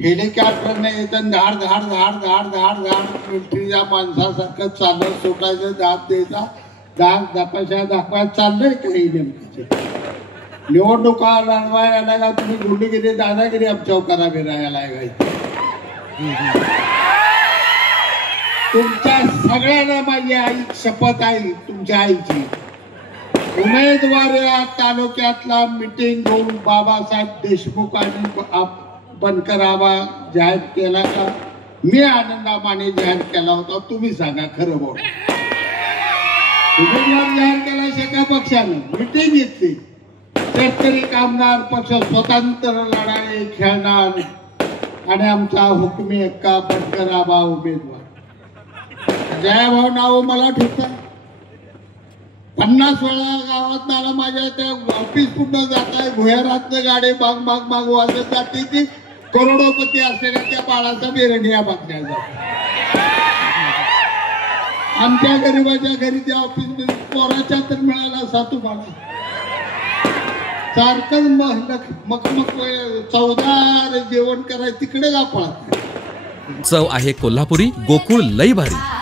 हेलिकॉप्टरने येतं धाड धाड धाड धाड धाड धाड मिलिटरीच्या माणसासारखं चालत सुटायचं दाब द्यायचा दाग दापाशा दाखवायला चाललंय काही नेमकं निवडणुका लढवायला का तुम्ही गुंडगिरी दादागिरी आमच्यावर करा फिरायला तुमच्या सगळ्यांना माझी आई शपथ आहे तुमच्या आईची उमेदवार या तालुक्यातला मिटिंग घेऊन बाबासाहेब देशमुख आणि बनकर आबा जाहीर केला का मी आनंदा माने जाहीर केला होता तुम्ही सांगा खरं बोल उमेदवार जाहीर केला शेका पक्षानं मिटिंग घेतली शेतकरी कामगार पक्ष स्वतंत्र लढाई खेळणार आणि आमचा हुकमी एक्का बनकर आबा उमेदवार जयभाऊ नाव मला ठेवता 50 वेळा गावात आला माझ्या त्या ऑफिस कुठं जात आहे भुयारातनं गाडी बाग बाग बाग वाजत जाते ती करोडोपती असलेल्या त्या बाळाचा बेरडिया बातम्या जातात आमच्या गरीबाच्या घरी त्या ऑफिस मध्ये पोराच्या तर मिळाला सातू बाळा सारखं मग चवदार जेवण करायचं तिकडे जा पळत चव आहे कोल्हापुरी गोकुळ लई भारी।